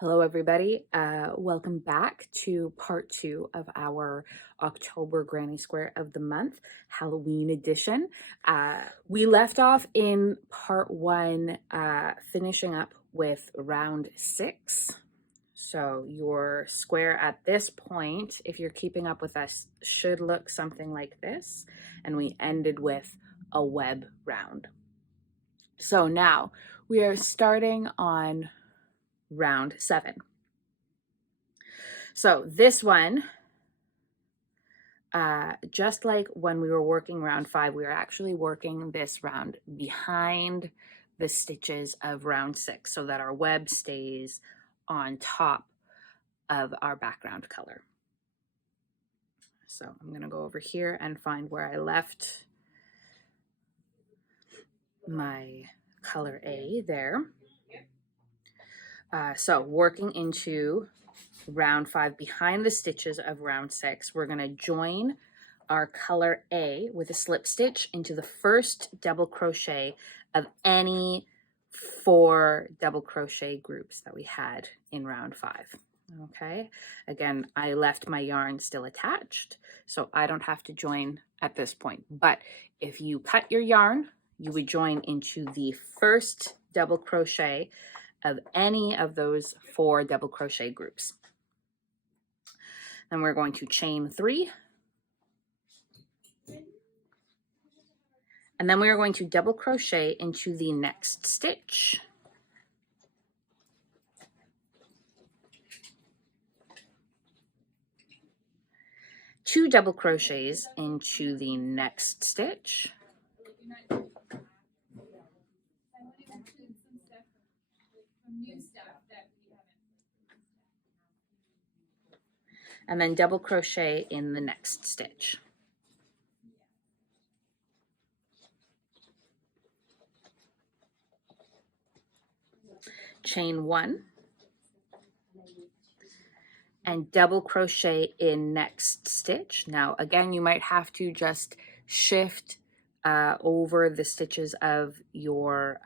Hello everybody, welcome back to part 2 of our October Granny Square of the Month Halloween edition. We left off in part 1, finishing up with round 6. So your square at this point, if you're keeping up with us, should look something like this. And we ended with a web round. So now we are starting on round 7. So this one, just like when we were working round 5, we are actually working this round behind the stitches of round 6 so that our web stays on top of our background color. So I'm going to go over here and find where I left my color A there. So working into round 5 behind the stitches of round 6, we're going to join our color A with a slip stitch into the first double crochet of any 4 double crochet groups that we had in round 5. Okay, again, I left my yarn still attached, so I don't have to join at this point. But if you cut your yarn, you would join into the first double crochet of any of those 4 double crochet groups. Then we're going to chain 3. And then we are going to double crochet into the next stitch. Two double crochets into the next stitch. And then double crochet in the next stitch. Chain 1 and double crochet in next stitch. Now again, you might have to just shift over the stitches of your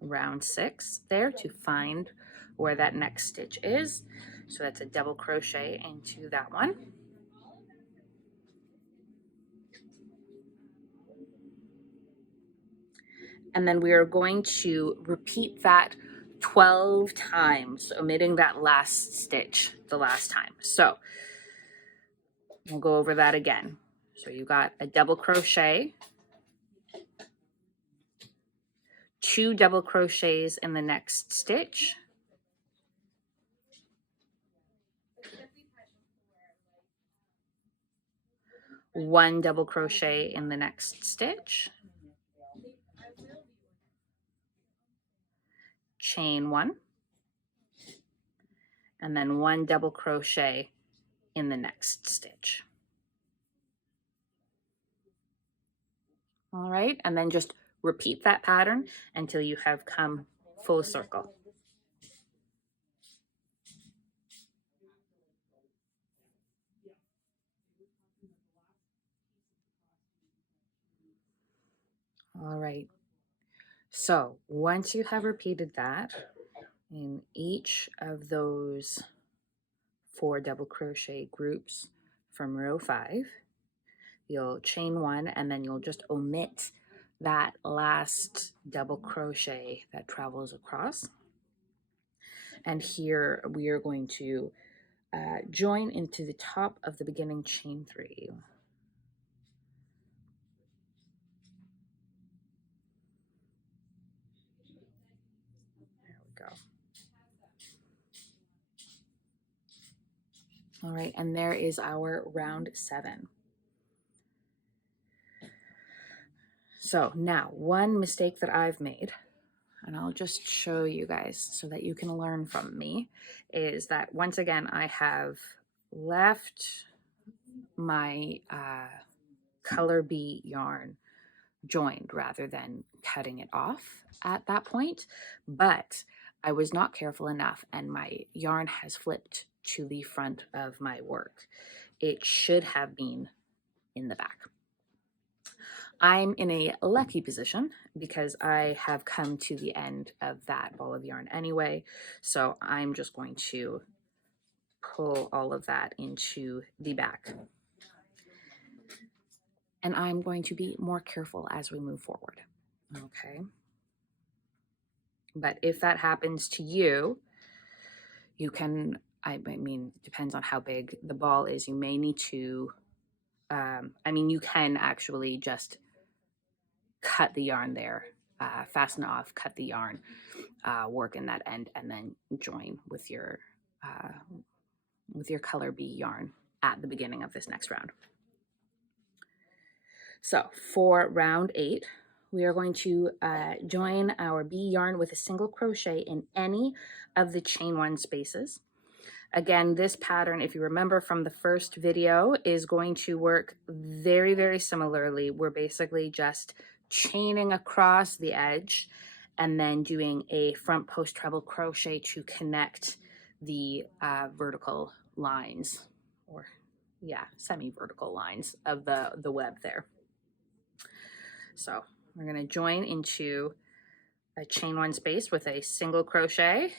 round 6 there to find where that next stitch is. So that's a double crochet into that one. And then we are going to repeat that 12 times, omitting that last stitch the last time. So we'll go over that again. So you got a double crochet, 2 double crochets in the next stitch, one double crochet in the next stitch, chain 1, and then 1 double crochet in the next stitch. All right, and then just repeat that pattern until you have come full circle. All right, so once you have repeated that in each of those 4 double crochet groups from row 5, you'll chain 1 and then you'll just omit that last double crochet that travels across. And here we are going to join into the top of the beginning chain 3. There we go. All right, and there is our round 7. So now one mistake that I've made, and I'll just show you guys so that you can learn from me, is that once again I have left my color B yarn joined rather than cutting it off at that point, but I was not careful enough and my yarn has flipped to the front of my work. It should have been in the back. I'm in a lucky position because I have come to the end of that ball of yarn anyway. So I'm just going to pull all of that into the back. And I'm going to be more careful as we move forward. Okay. But if that happens to you, you can, I mean, it depends on how big the ball is. You may need to, you can actually just cut the yarn there, fasten off, cut the yarn, work in that end, and then join with your color B yarn at the beginning of this next round. So for round 8, we are going to join our B yarn with a single crochet in any of the chain 1 spaces. Again, this pattern, if you remember from the first video, is going to work very, very similarly. We're basically just chaining across the edge and then doing a front post treble crochet to connect the vertical lines, or semi-vertical lines of the web there. So we're going to join into a chain 1 space with a single crochet,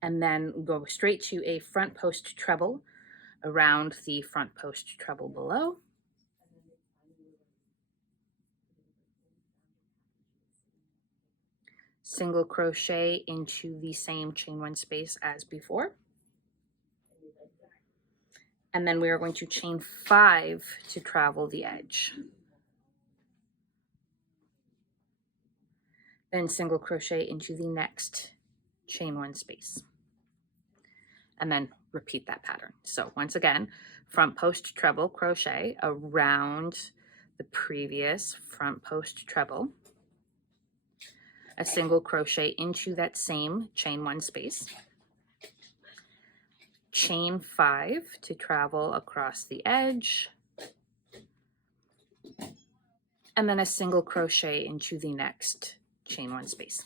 and then go straight to a front post treble around the front post treble below. Single crochet into the same chain 1 space as before. And then we are going to chain 5 to travel the edge. Then single crochet into the next chain 1 space. And then repeat that pattern. So once again, front post treble crochet around the previous front post treble, a single crochet into that same chain 1 space, chain 5 to travel across the edge, and then a single crochet into the next chain 1 space.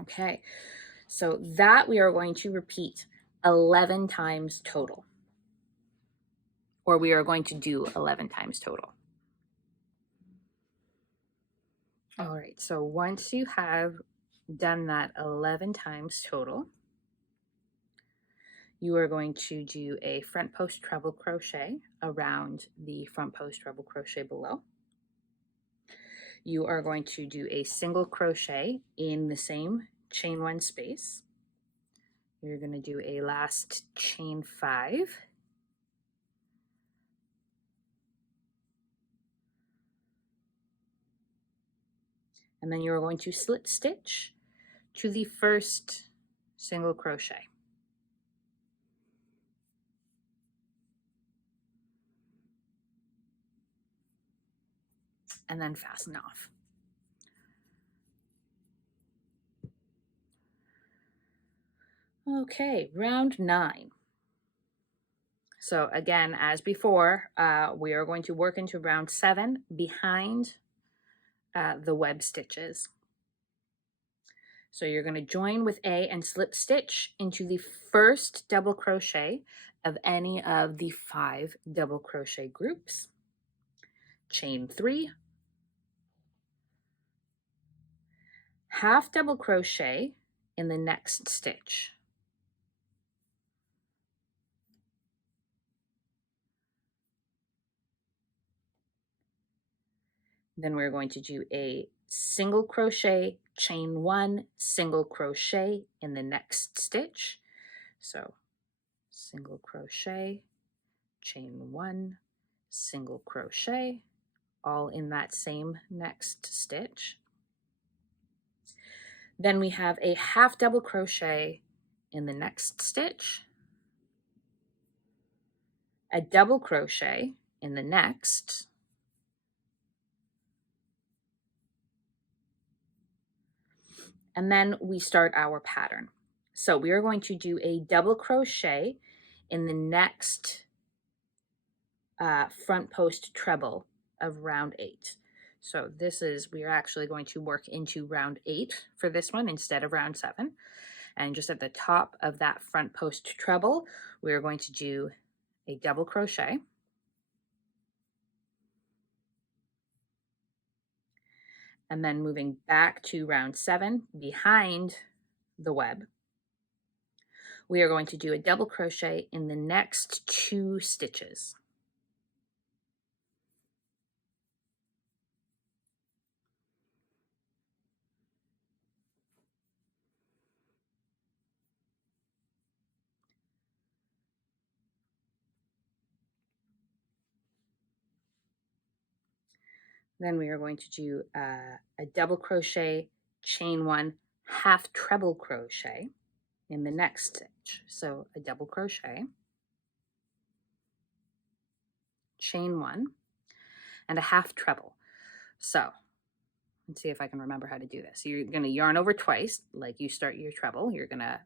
Okay, so that we are going to repeat 11 times total, or we are going to do 11 times total. All right, so once you have done that 11 times total, you are going to do a front post treble crochet around the front post treble crochet below. You are going to do a single crochet in the same chain 1 space. You're going to do a last chain 5. And then you're going to slip stitch to the first single crochet. And then fasten off. Okay, round 9. So again, as before, we are going to work into round 7 behind the web stitches. So you're going to join with A and slip stitch into the first double crochet of any of the 5 double crochet groups. Chain 3, half double crochet in the next stitch. Then we're going to do a single crochet, chain 1, single crochet in the next stitch. So single crochet, chain 1, single crochet, all in that same next stitch. Then we have a half double crochet in the next stitch, a double crochet in the next, and then we start our pattern. So we are going to do a double crochet in the next front post treble of round 8. So we are actually going to work into round 8 for this one instead of round 7. And just at the top of that front post treble, we are going to do a double crochet. And then moving back to round 7 behind the web, we are going to do a double crochet in the next 2 stitches. Then we are going to do a double crochet, chain 1, half treble crochet in the next stitch. So a double crochet, chain 1, and a half treble. So let's see if I can remember how to do this. You're going to yarn over twice, like you start your treble. You're going to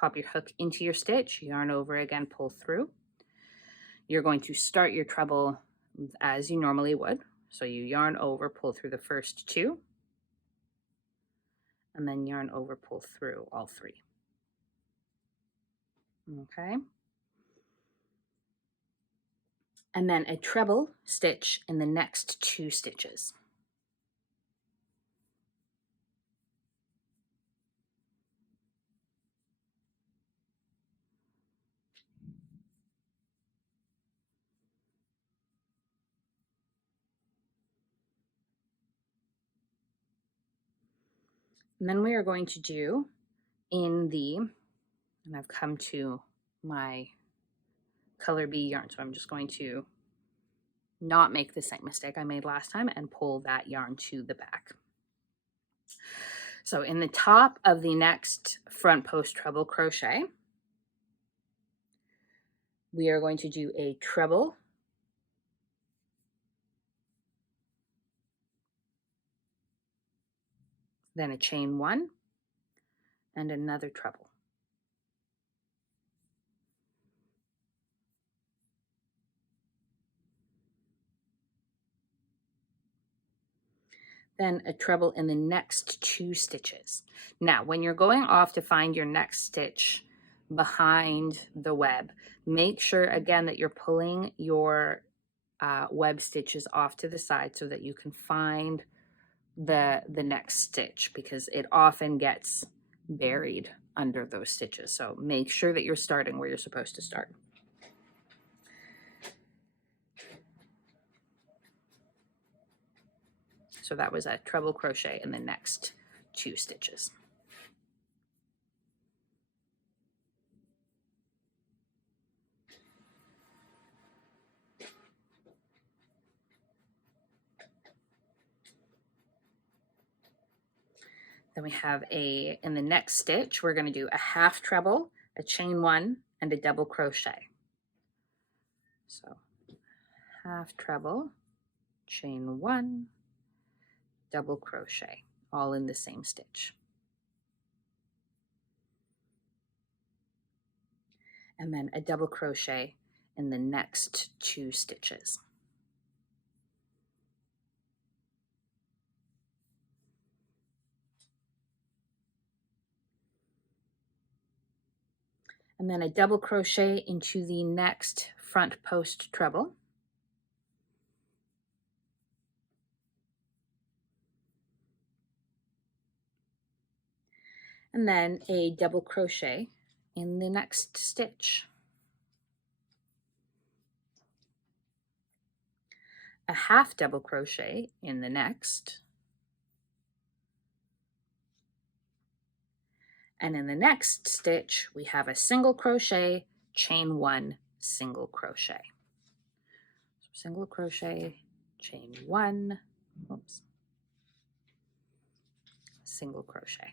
pop your hook into your stitch, yarn over again, pull through. You're going to start your treble as you normally would. So you yarn over, pull through the first 2, and then yarn over, pull through all 3. Okay. And then a treble stitch in the next 2 stitches. And then we are going to do and I've come to my color B yarn, so I'm just going to not make the same mistake I made last time and pull that yarn to the back. So in the top of the next front post treble crochet, we are going to do a treble, then a chain 1, and another treble. Then a treble in the next 2 stitches. Now, when you're going off to find your next stitch behind the web, make sure again that you're pulling your web stitches off to the side so that you can find the next stitch, because it often gets buried under those stitches. So make sure that you're starting where you're supposed to start. So that was a treble crochet in the next 2 stitches. Then we have in the next stitch, we're going to do a half treble, a chain 1, and a double crochet. So half treble, chain 1, double crochet, all in the same stitch. And then a double crochet in the next 2 stitches. And then a double crochet into the next front post treble. And then a double crochet in the next stitch. A half double crochet in the next. And in the next stitch, we have a single crochet, chain 1, single crochet. So single crochet, chain 1, oops, single crochet.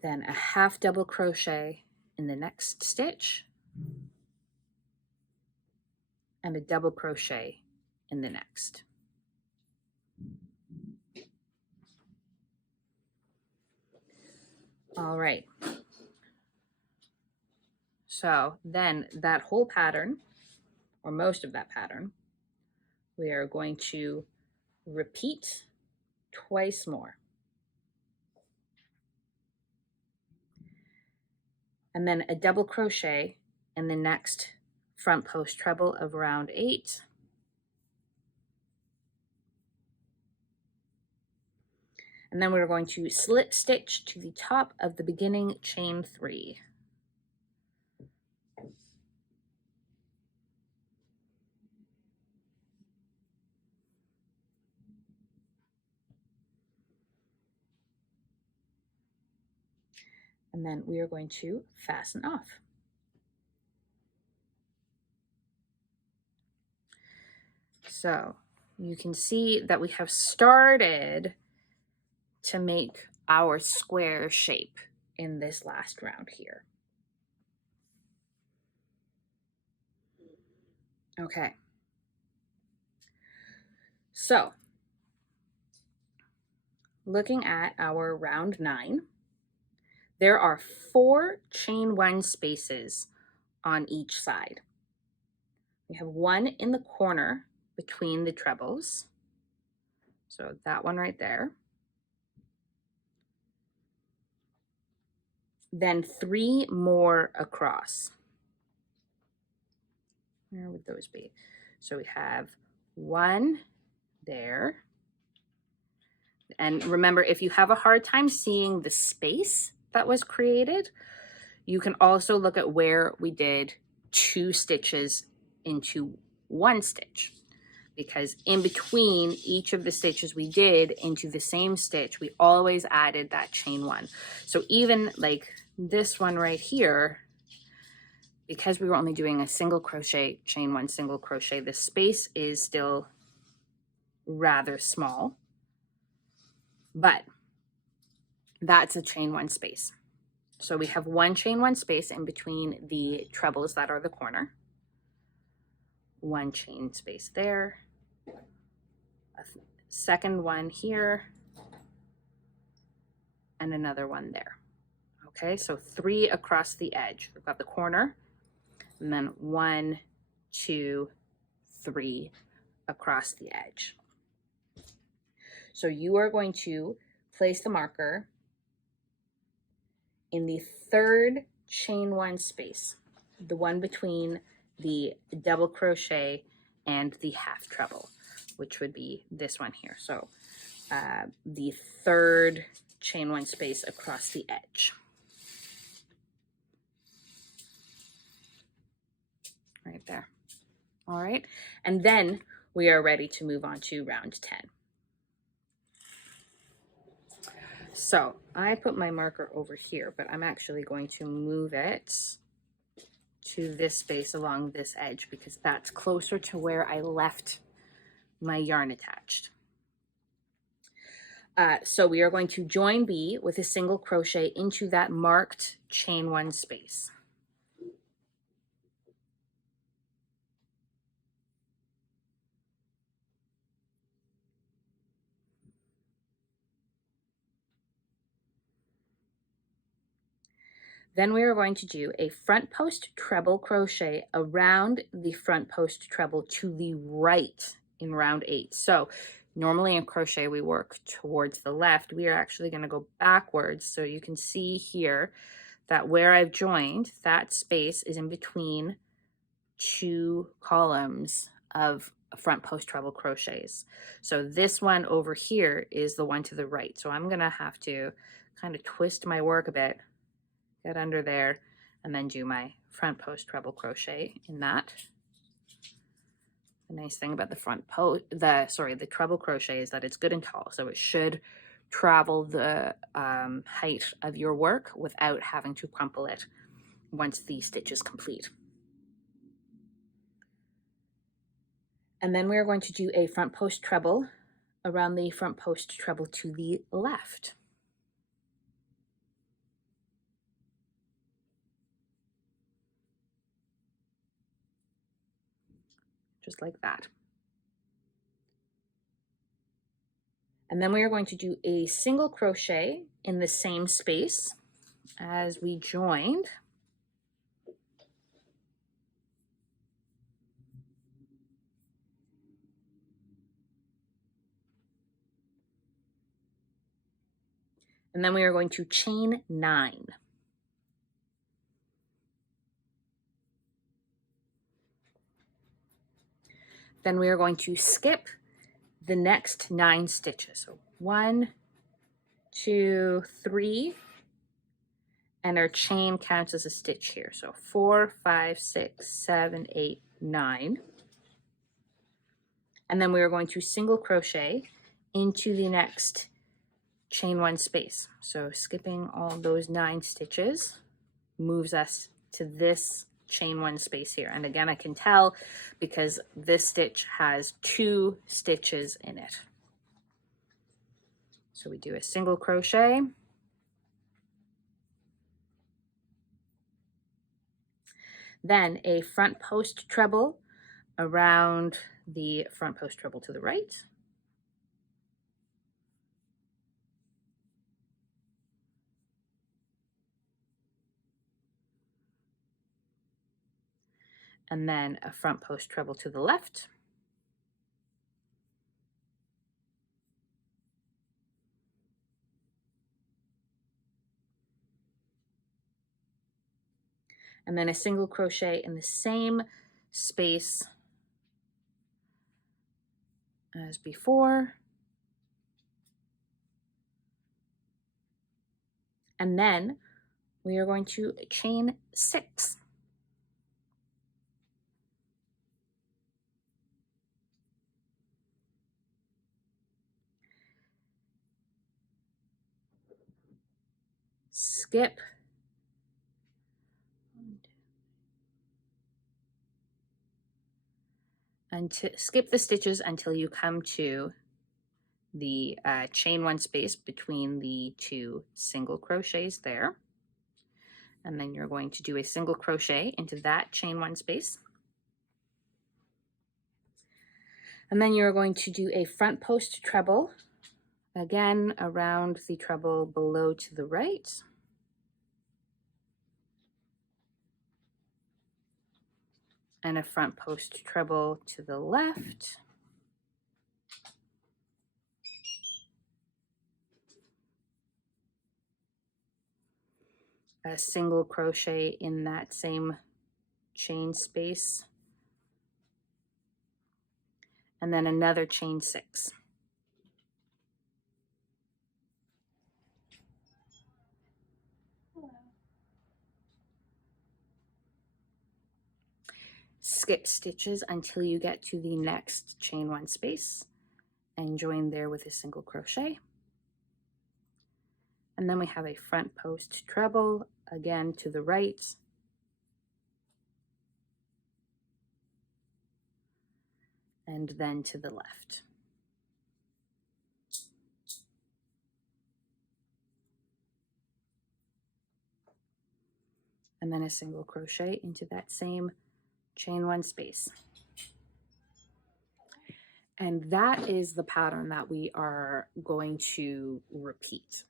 Then a half double crochet in the next stitch, and a double crochet in the next. All right. So then that whole pattern, or most of that pattern, we are going to repeat twice more. And then a double crochet in the next front post treble of round 8. And then we're going to slip stitch to the top of the beginning chain 3. And then we are going to fasten off. So you can see that we have started to make our square shape in this last round here. Okay. So looking at our round 9, there are 4 chain 1 spaces on each side. We have one in the corner between the trebles. So that one right there. Then 3 more across. Where would those be? So we have 1 there. And remember, if you have a hard time seeing the space that was created, you can also look at where we did 2 stitches into 1 stitch, because in between each of the stitches we did into the same stitch, we always added that chain 1. So even like this one right here, because we were only doing a single crochet, chain 1, single crochet, the space is still rather small, but that's a chain 1 space. So we have 1 chain 1 space in between the trebles that are the corner, 1 chain space there, a second one here, and another one there. Okay, so 3 across the edge. We've got the corner, and then 1, 2, 3 across the edge. So you are going to place the marker in the 3rd chain 1 space, the one between the double crochet and the half treble, which would be this one here. So the 3rd chain 1 space across the edge. Right there. All right, and then we are ready to move on to round 10. So I put my marker over here, but I'm actually going to move it to this space along this edge because that's closer to where I left my yarn attached. So we are going to join B with a single crochet into that marked chain 1 space. Then we are going to do a front post treble crochet around the front post treble to the right in round 8. So normally in crochet we work towards the left. We are actually going to go backwards. So you can see here that where I've joined, that space is in between 2 columns of front post treble crochets. So this one over here is the one to the right. So I'm going to have to kind of twist my work a bit, get under there, and then do my front post treble crochet in that. The nice thing about the treble crochet is that it's good and tall, so it should travel the height of your work without having to crumple it once the stitch is complete. And then we're going to do a front post treble around the front post treble to the left. Just like that. And then we are going to do a single crochet in the same space as we joined. And then we are going to chain 9. Then we are going to skip the next 9 stitches. So 1, 2, 3, and our chain counts as a stitch here. So 4, 5, 6, 7, 8, 9. And then we are going to single crochet into the next chain 1 space. So skipping all those 9 stitches moves us to this chain 1 space here. And again, I can tell because this stitch has 2 stitches in it. So we do a single crochet, then a front post treble around the front post treble to the right, and then a front post treble to the left, and then a single crochet in the same space as before, and then we are going to chain 6. Skip skip the stitches until you come to the chain 1 space between the 2 single crochets there. And then you're going to do a single crochet into that chain 1 space. And then you're going to do a front post treble, again around the treble below to the right. And a front post treble to the left. A single crochet in that same chain space. And then another chain 6. Skip stitches until you get to the next chain 1 space and join there with a single crochet. And then we have a front post treble again to the right, and then to the left. And then a single crochet into that same chain 1 space. And that is the pattern that we are going to repeat.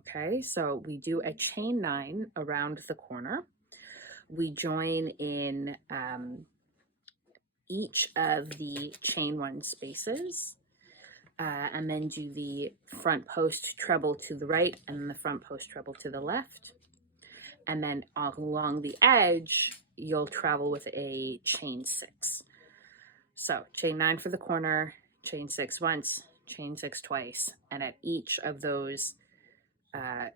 Okay, so we do a chain 9 around the corner. We join in each of the chain 1 spaces, and then do the front post treble to the right and the front post treble to the left. And then along the edge, you'll travel with a chain 6. So chain 9 for the corner, chain 6 once, chain 6 twice, and at each of those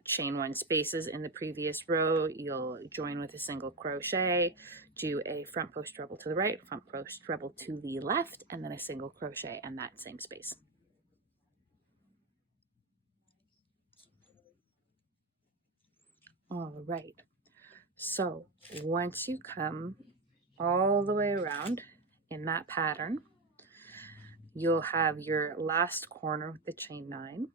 chain 1 spaces in the previous row, you'll join with a single crochet, do a front post treble to the right, front post treble to the left, and then a single crochet in that same space. All right, so once you come all the way around in that pattern, you'll have your last corner with the chain 9,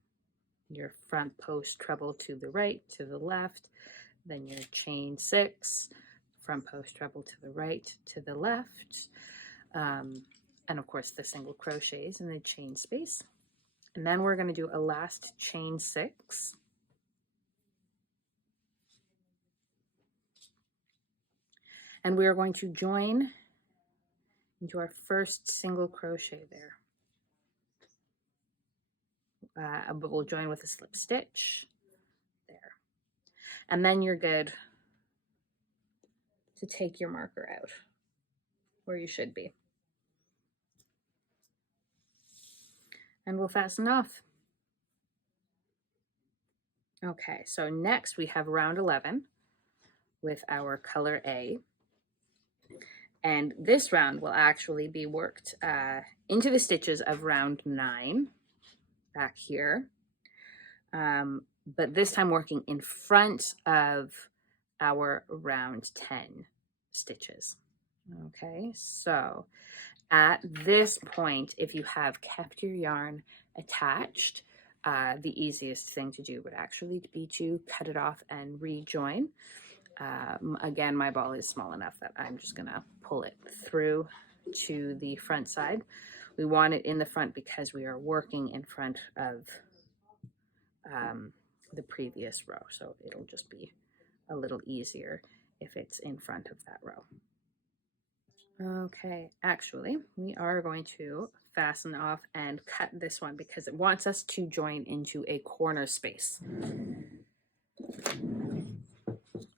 your front post treble to the right, to the left, then your chain 6, front post treble to the right, to the left, and of course the single crochets in the chain space. And then we're going to do a last chain 6. And we are going to join into our first single crochet there. But we'll join with a slip stitch, And then you're good to take your marker out where you should be. And we'll fasten off. Okay, so next we have round 11 with our color A. And this round will actually be worked into the stitches of round 9 back here. But this time working in front of our round 10 stitches. Okay, so at this point, if you have kept your yarn attached, the easiest thing to do would actually be to cut it off and rejoin. Again, my ball is small enough that I'm just gonna pull it through to the front side. We want it in the front because we are working in front of the previous row, so it'll just be a little easier if it's in front of that row. Okay, actually, we are going to fasten off and cut this one because it wants us to join into a corner space.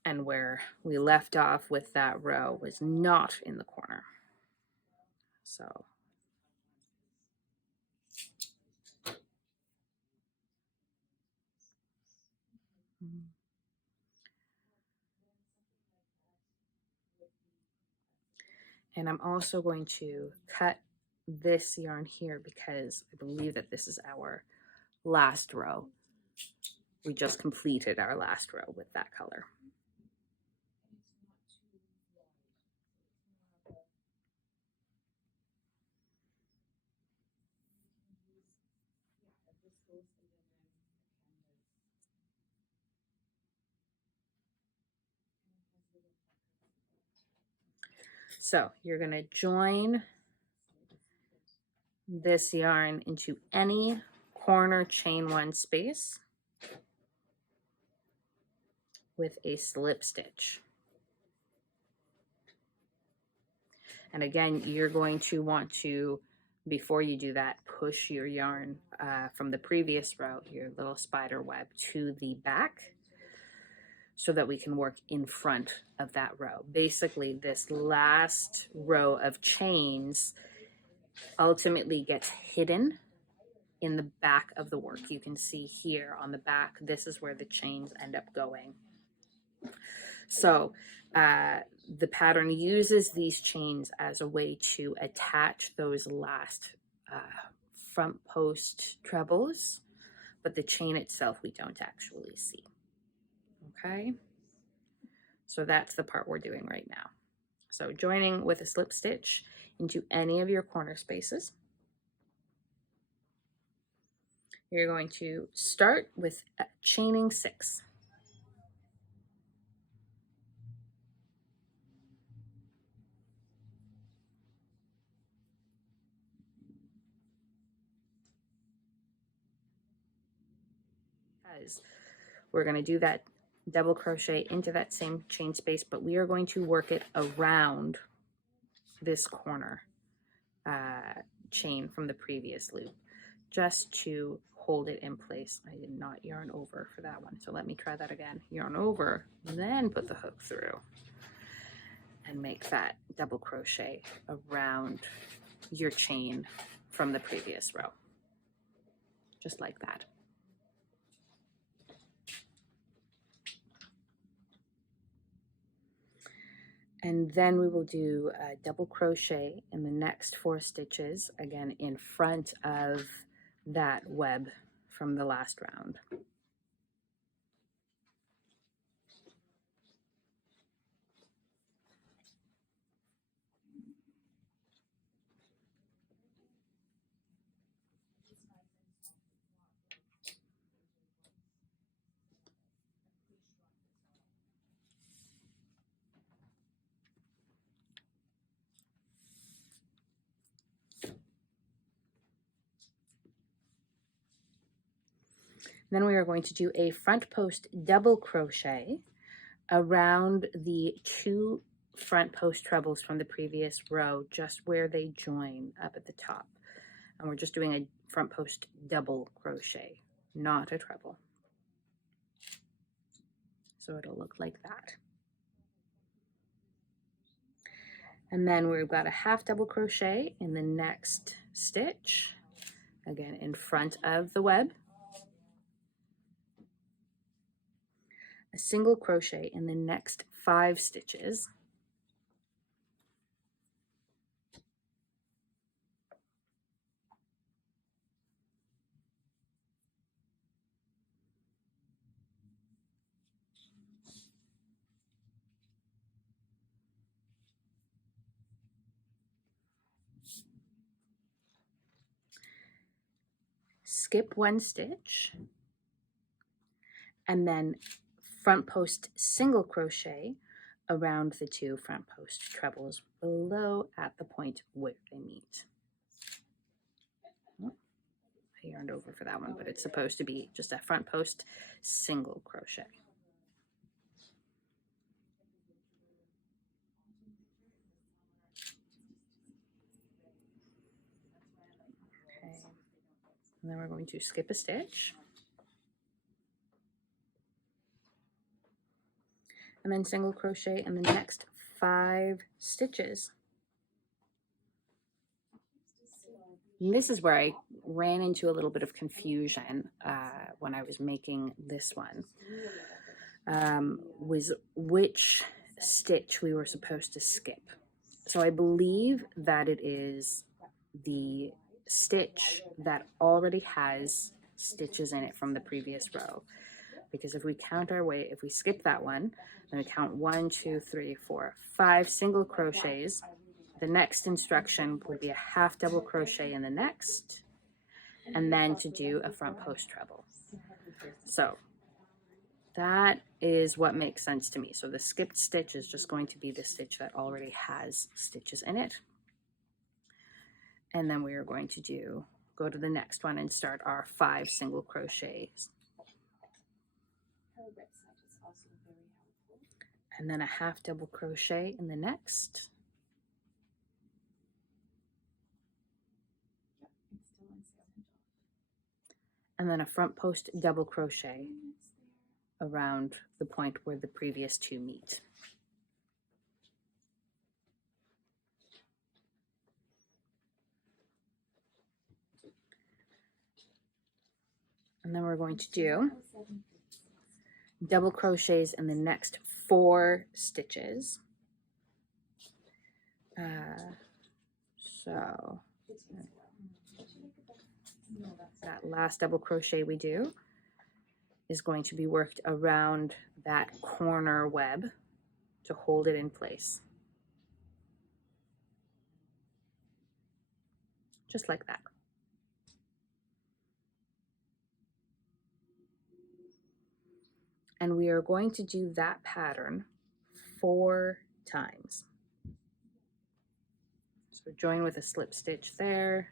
And where we left off with that row was not in the corner. So and I'm also going to cut this yarn here because I believe that this is our last row. We just completed our last row with that color. So you're going to join this yarn into any corner chain one space with a slip stitch. And again, you're going to want to, before you do that, push your yarn from the previous row, your little spider web, to the back so that we can work in front of that row. Basically, this last row of chains ultimately gets hidden in the back of the work. You can see here on the back, this is where the chains end up going. So the pattern uses these chains as a way to attach those last front post trebles, but the chain itself we don't actually see. Okay, so that's the part we're doing right now. So joining with a slip stitch into any of your corner spaces. You're going to start with chaining 6. We're going to do that double crochet into that same chain space, but we are going to work it around this corner chain from the previous loop just to hold it in place. I did not yarn over for that one, so let me try that again. Yarn over, then put the hook through and make that double crochet around your chain from the previous row, just like that. And then we will do a double crochet in the next 4 stitches, again in front of that web from the last round. Then we are going to do a front post double crochet around the 2 front post trebles from the previous row, just where they join up at the top. And we're just doing a front post double crochet, not a treble. So it'll look like that. And then we've got a half double crochet in the next stitch, again in front of the web, a single crochet in the next 5 stitches, skip 1 stitch, and then front post single crochet around the 2 front post trebles below at the point where they meet. I yarned over for that one, but it's supposed to be just a front post single crochet. Okay. And then we're going to skip a stitch. And then single crochet in the next 5 stitches. And this is where I ran into a little bit of confusion when I was making this one, was which stitch we were supposed to skip. So I believe that it is the stitch that already has stitches in it from the previous row. Because if we count our way, if we skip that one, then we count 1, 2, 3, 4, 5 single crochets. The next instruction would be a half double crochet in the next, and then to do a front post treble. So that is what makes sense to me. So the skipped stitch is just going to be the stitch that already has stitches in it. And then we are going to go to the next one and start our 5 single crochets. And then a half double crochet in the next. And then a front post double crochet around the point where the previous 2 meet. And then we're going to do double crochets in the next 4 stitches. So that last double crochet we do is going to be worked around that corner web to hold it in place. Just like that. And we are going to do that pattern 4 times. So join with a slip stitch there,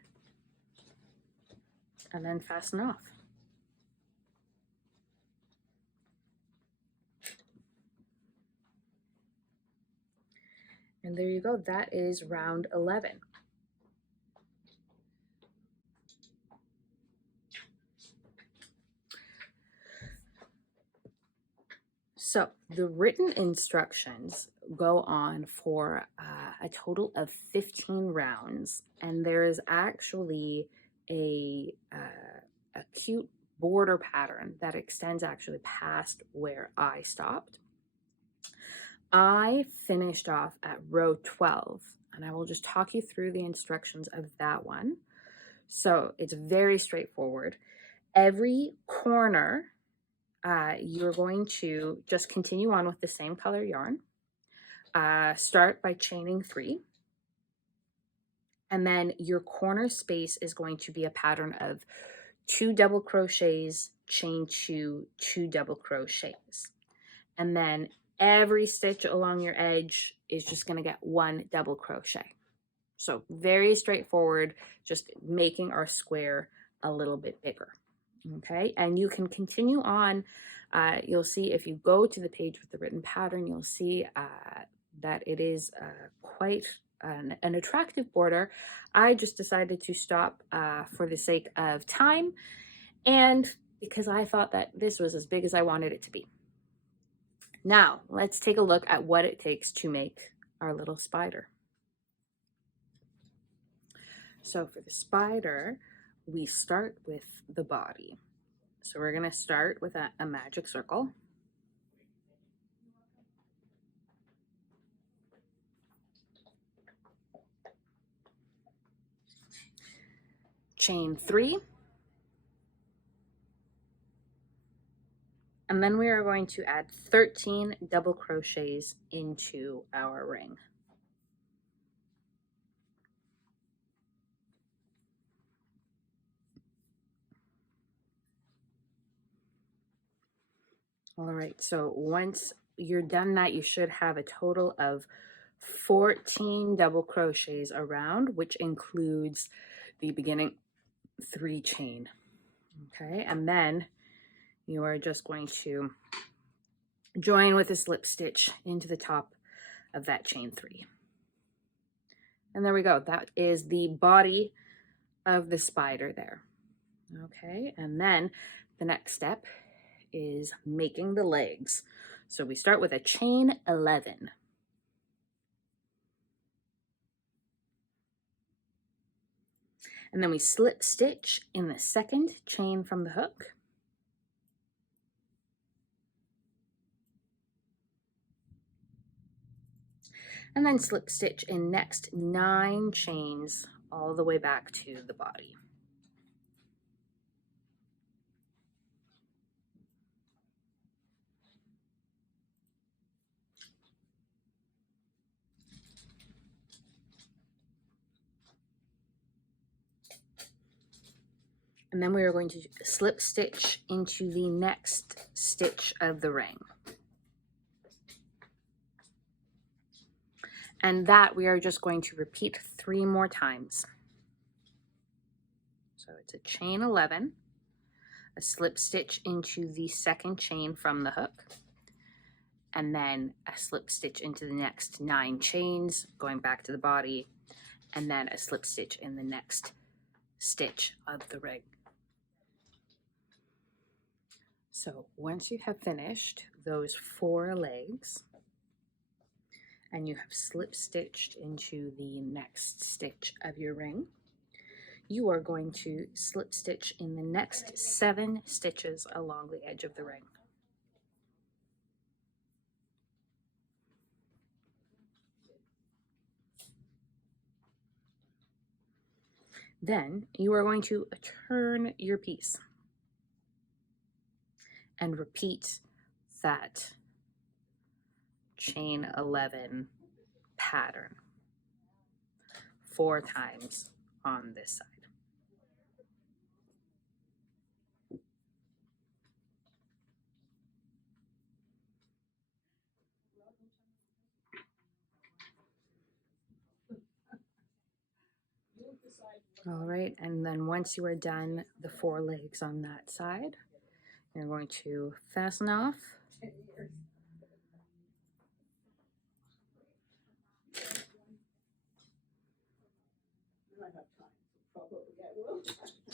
and then fasten off. And there you go, that is round 11. So the written instructions go on for a total of 15 rounds, and there is actually a cute border pattern that extends actually past where I stopped. I finished off at row 12, and I will just talk you through the instructions of that one. So it's very straightforward. Every corner, you're going to just continue on with the same color yarn. Start by chaining 3. And then your corner space is going to be a pattern of 2 double crochets, chain 2, 2 double crochets. And then every stitch along your edge is just going to get 1 double crochet. So very straightforward, just making our square a little bit bigger. Okay, and you can continue on. You'll see if you go to the page with the written pattern, you'll see that it is quite an attractive border. I just decided to stop for the sake of time, and because I thought that this was as big as I wanted it to be. Now, let's take a look at what it takes to make our little spider. So for the spider, we start with the body. So we're going to start with a magic circle. Chain 3. And then we are going to add 13 double crochets into our ring. All right, so once you're done that, you should have a total of 14 double crochets around, which includes the beginning 3 chain. Okay, and then you are just going to join with a slip stitch into the top of that chain 3. And there we go. That is the body of the spider there. Okay, and then the next step is making the legs. So we start with a chain 11. And then we slip stitch in the second chain from the hook. And then slip stitch in next 9 chains all the way back to the body. And then we are going to slip stitch into the next stitch of the ring. And that we are just going to repeat 3 more times. So it's a chain 11, a slip stitch into the second chain from the hook, and then a slip stitch into the next 9 chains, going back to the body, and then a slip stitch in the next stitch of the ring. So once you have finished those 4 legs, and you have slip stitched into the next stitch of your ring, you are going to slip stitch in the next 7 stitches along the edge of the ring. Then you are going to turn your piece and repeat that chain 11 pattern 4 times on this side. All right, and then once you are done the 4 legs on that side, you're going to fasten off.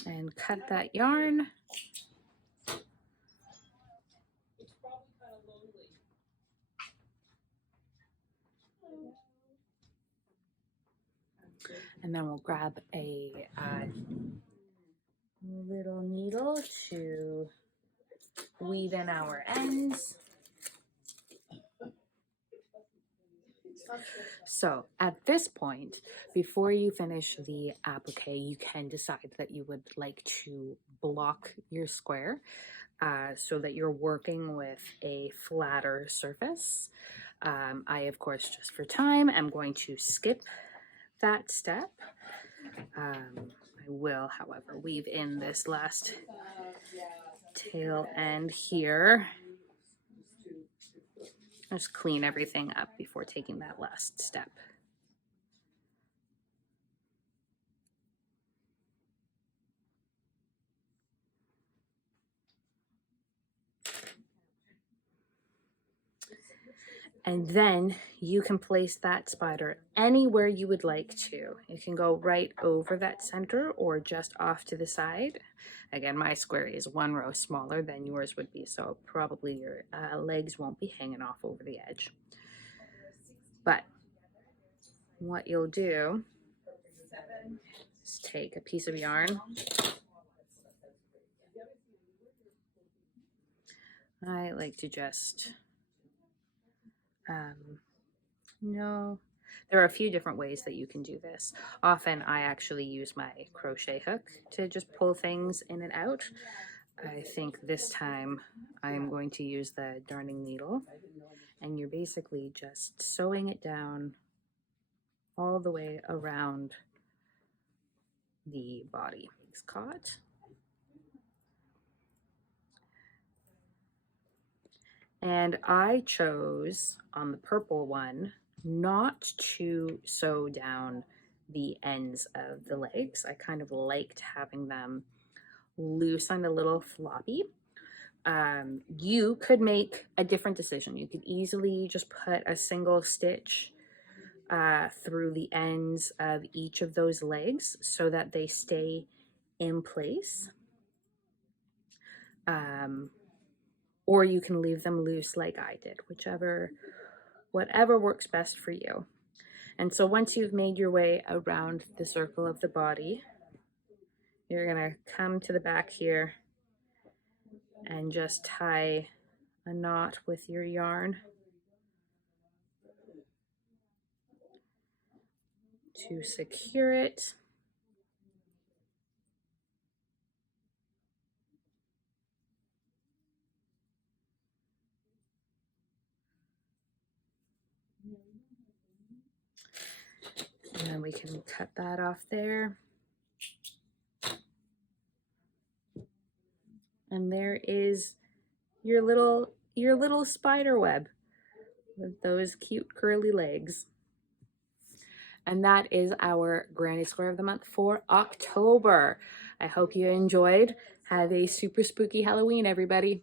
And cut that yarn. And then we'll grab a little needle to weave in our ends. So at this point, before you finish the applique, you can decide that you would like to block your square so that you're working with a flatter surface. I, of course, just for time, am going to skip that step. I will, however, weave in this last tail end here. Just clean everything up before taking that last step. And then you can place that spider anywhere you would like to. You can go right over that center or just off to the side. Again, my square is 1 row smaller than yours would be, so probably your legs won't be hanging off over the edge. But what you'll do is take a piece of yarn. I like to just, no, there are a few different ways that you can do this. Often I actually use my crochet hook to just pull things in and out. I think this time I'm going to use the darning needle, and you're basically just sewing it down all the way around the body. It's caught. And I chose on the purple one not to sew down the ends of the legs. I kind of liked having them loose and a little floppy. You could make a different decision. You could easily just put a single stitch through the ends of each of those legs so that they stay in place. Or you can leave them loose like I did, whatever works best for you. And so once you've made your way around the circle of the body, you're gonna come to the back here and just tie a knot with your yarn to secure it. And then we can cut that off there. And there is your little spider web with those cute curly legs. And that is our Granny Square of the Month for October. I hope you enjoyed. Have a super spooky Halloween, everybody.